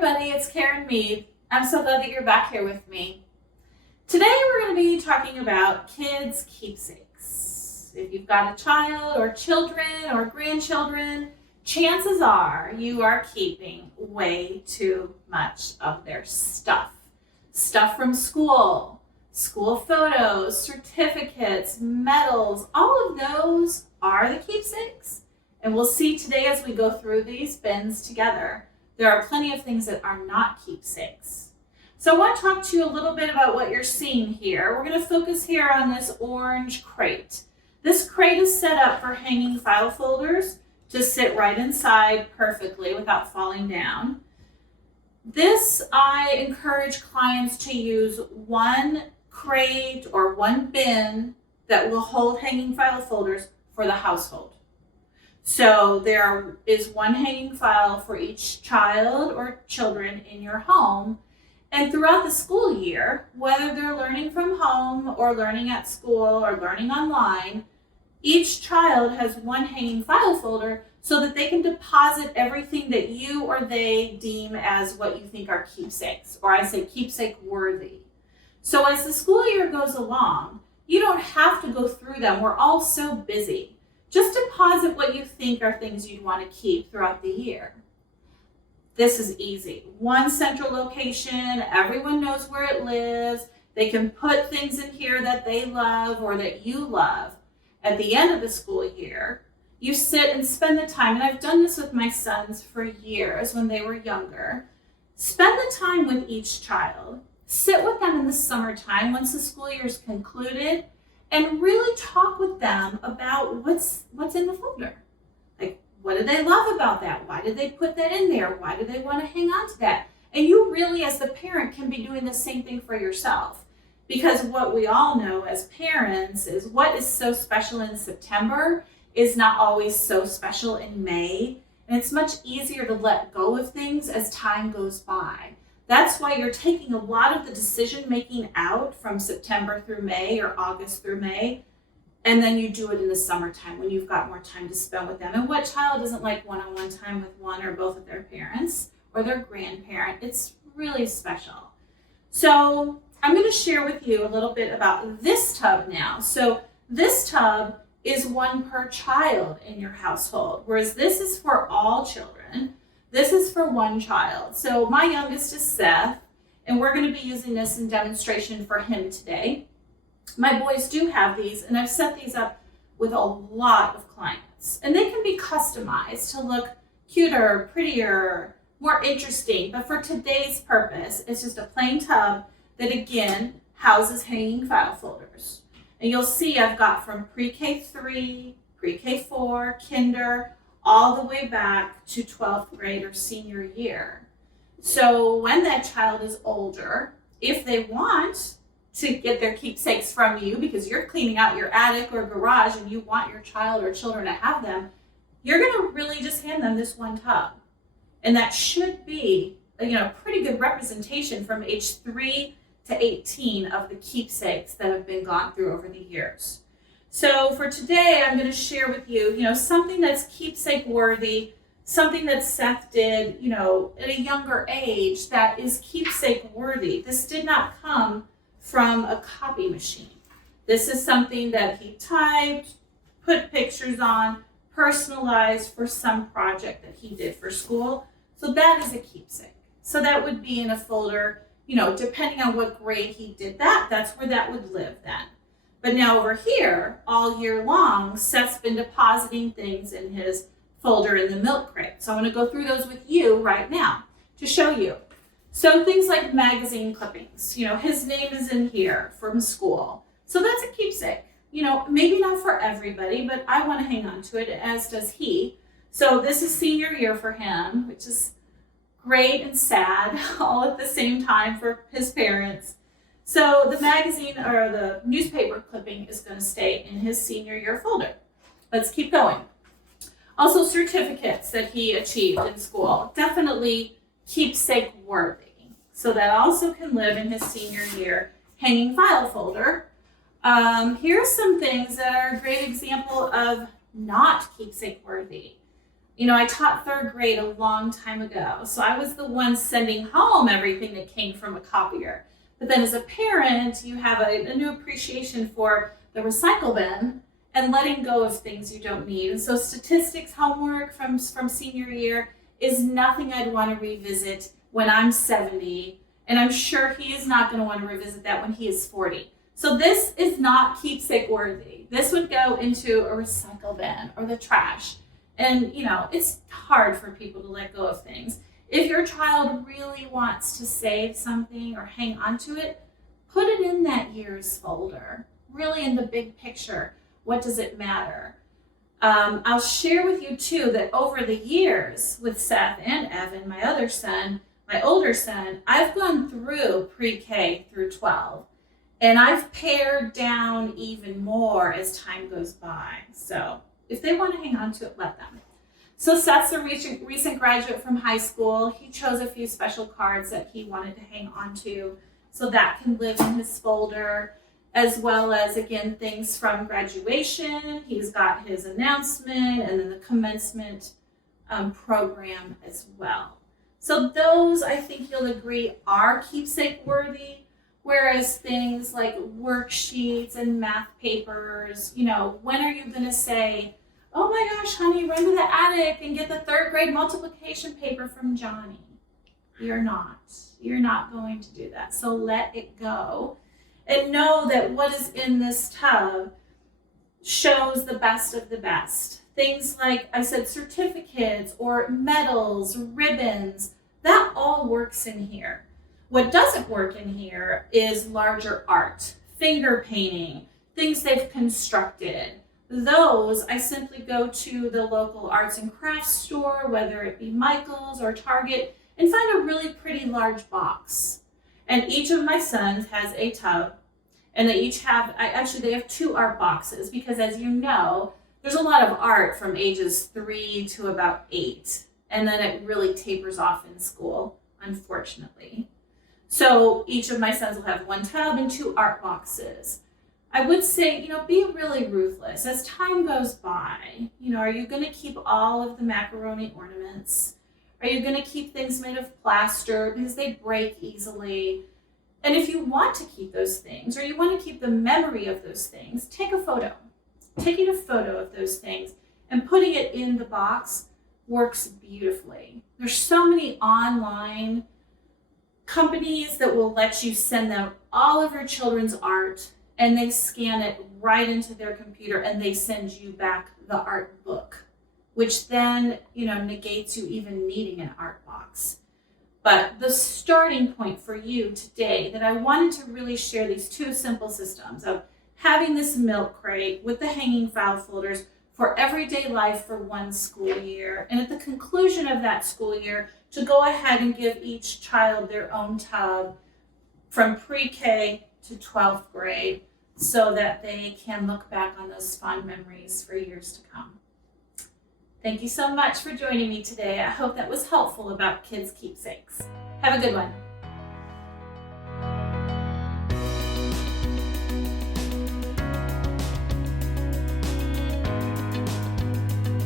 everybody, it's Karen Meade. I'm so glad that you're back here with me. Today we're going to be talking about kids' keepsakes. If you've got a child or children or grandchildren, chances are you are keeping way too much of their stuff. Stuff from school, school photos, certificates, medals, all of those are the keepsakes. And we'll see today as we go through these bins together, there are plenty of things that are not keepsakes. So I want to talk to you a little bit about what you're seeing here. We're going to focus here on this orange crate. This crate is set up for hanging file folders to sit right inside perfectly without falling down. This, I encourage clients to use one crate or one bin that will hold hanging file folders for the household. So there is one hanging file for each child or children in your home. And throughout the school year, whether they're learning from home or learning at school or learning online, each child has one hanging file folder so that they can deposit everything that you or they deem as what you think are keepsakes, or I say keepsake worthy. So as the school year goes along, you don't have to go through them. We're all so busy. Just deposit what you think are things you'd want to keep throughout the year. This is easy. One central location, everyone knows where it lives. They can put things in here that they love or that you love. At the end of the school year, you sit and spend the time, and I've done this with my sons for years when they were younger. Spend the time with each child. Sit with them in the summertime once the school year is concluded, and really talk with them about what's in the folder. Like, what do they love about that? Why did they put that in there? Why do they want to hang on to that? And you really, as the parent, can be doing the same thing for yourself. Because what we all know as parents is what is so special in September is not always so special in May. And it's much easier to let go of things as time goes by. That's why you're taking a lot of the decision making out from September through May or August through May, and then you do it in the summertime when you've got more time to spend with them. And what child doesn't like one-on-one time with one or both of their parents or their grandparent? It's really special. So I'm going to share with you a little bit about this tub now. So this tub is one per child in your household, whereas this is for all children. This is for one child. So my youngest is Seth, and we're going to be using this in demonstration for him today. My boys do have these, and I've set these up with a lot of clients. And they can be customized to look cuter, prettier, more interesting. But for today's purpose, it's just a plain tub that, again, houses hanging file folders. And you'll see I've got from pre-K 3, pre-K 4, kinder, all the way back to 12th grade or senior year. So when that child is older, if they want to get their keepsakes from you because you're cleaning out your attic or garage and you want your child or children to have them, you're going to really just hand them this one tub. And that should be a pretty good representation from age 3 to 18 of the keepsakes that have been gone through over the years. So for today, I'm going to share with you, something that's keepsake worthy, something that Seth did, at a younger age that is keepsake worthy. This did not come from a copy machine. This is something that he typed, put pictures on, personalized for some project that he did for school. So that is a keepsake. So that would be in a folder, depending on what grade he did that, that's where that would live then. But now over here, all year long, Seth's been depositing things in his folder in the milk crate. So I'm going to go through those with you right now to show you. So things like magazine clippings, his name is in here from school. So that's a keepsake. Maybe not for everybody, but I want to hang on to it, as does he. So this is senior year for him, which is great and sad all at the same time for his parents. So the magazine or the newspaper clipping is going to stay in his senior year folder. Let's keep going. Also certificates that he achieved in school, definitely keepsake worthy. So that also can live in his senior year hanging file folder. Here's some things that are a great example of not keepsake worthy. I taught third grade a long time ago, so I was the one sending home everything that came from a copier. But then as a parent, you have a new appreciation for the recycle bin and letting go of things you don't need. And so statistics homework from senior year is nothing I'd want to revisit when I'm 70, and I'm sure he is not going to want to revisit that when he is 40. So this is not keepsake worthy. This would go into a recycle bin or the trash. And, it's hard for people to let go of things. If your child really wants to save something or hang on to it, put it in that year's folder, really in the big picture. What does it matter? I'll share with you too that over the years with Seth and Evan, my older son, I've gone through pre-K through 12. And I've pared down even more as time goes by. So if they want to hang on to it, let them. So Seth's a recent graduate from high school. He chose a few special cards that he wanted to hang on to, so that can live in his folder, as well as, again, things from graduation. He's got his announcement and then the commencement program as well. So those, I think you'll agree, are keepsake worthy. Whereas things like worksheets and math papers, when are you going to say, oh my gosh, honey, run to the attic and get the third grade multiplication paper from Johnny? You're not. You're not going to do that. So let it go. And know that what is in this tub shows the best of the best. Things like I said, certificates or medals, ribbons, that all works in here. What doesn't work in here is larger art, finger painting, things they've constructed. Those, I simply go to the local arts and crafts store, whether it be Michael's or Target, and find a really pretty large box. And each of my sons has a tub, and they each have, they have 2 art boxes, because as you know, there's a lot of art from ages 3 to about 8, and then it really tapers off in school, unfortunately. So each of my sons will have 1 tub and 2 art boxes. I would say, be really ruthless. As time goes by, are you going to keep all of the macaroni ornaments? Are you going to keep things made of plaster because they break easily? And if you want to keep those things, or you want to keep the memory of those things, take a photo. Taking a photo of those things and putting it in the box works beautifully. There's so many online companies that will let you send them all of your children's art, and they scan it right into their computer and they send you back the art book, which then, negates you even needing an art box. But the starting point for you today, that I wanted to really share these 2 simple systems of having this milk crate with the hanging file folders for everyday life for 1 school year. And at the conclusion of that school year, to go ahead and give each child their own tub from pre-K to 12th grade, so that they can look back on those fond memories for years to come. Thank you so much for joining me today. I hope that was helpful about kids' keepsakes. Have a good one.